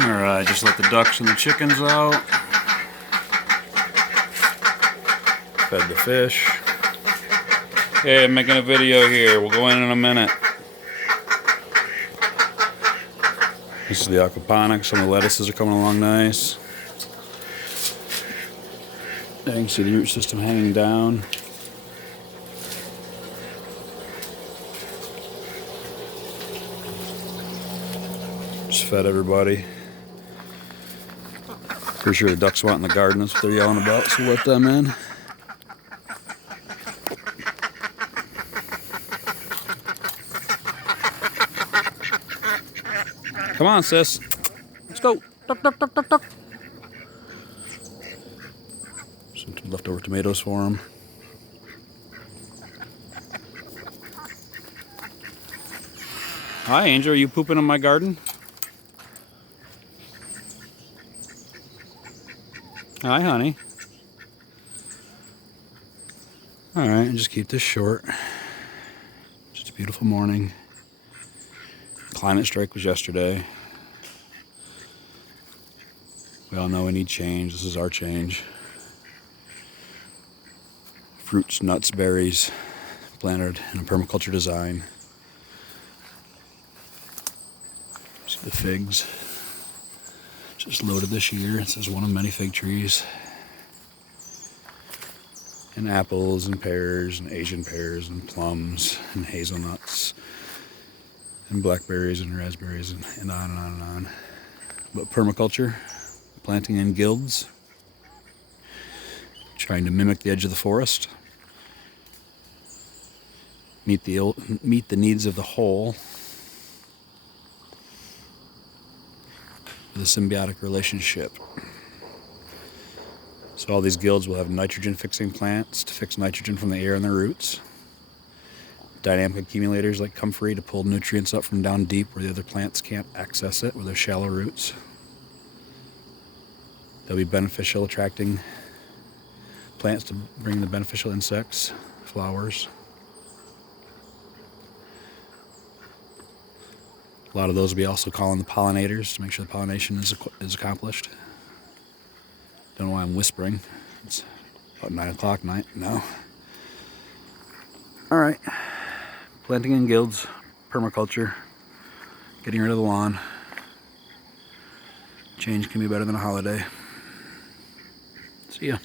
Alright, just let the ducks and the chickens out. Fed the fish. Hey, I'm making a video here. We'll go in a minute. This is the aquaponics. Some of the lettuces are coming along nice. You can see the root system hanging down. Just fed everybody. Pretty sure the ducks want in the garden. That's what they're yelling about, so let them in. Come on, sis. Let's go. Duck, duck, duck, duck, duck. Some leftover tomatoes for them. Hi, Angel. Are you pooping in my garden? Hi, honey. Alright, just keep this short. Just a beautiful morning. Climate strike was yesterday. We all know we need change. This is our change. Fruits, nuts, berries, planted in a permaculture design. See the figs. Just loaded this year. It says one of many fig trees. And apples and pears and Asian pears and plums and hazelnuts and blackberries and raspberries and on and on and on. But permaculture, planting in guilds, trying to mimic the edge of the forest, meet the needs of the whole with a symbiotic relationship. So all these guilds will have nitrogen fixing plants to fix nitrogen from the air in their roots. Dynamic accumulators like comfrey to pull nutrients up from down deep where the other plants can't access it with their shallow roots. They'll be beneficial, attracting plants to bring the beneficial insects, flowers. A lot of those will be also calling the pollinators to make sure the pollination is accomplished. Don't know why I'm whispering. It's about 9 o'clock night now. Alright. Planting in guilds, permaculture, getting rid of the lawn. Change can be better than a holiday. See ya.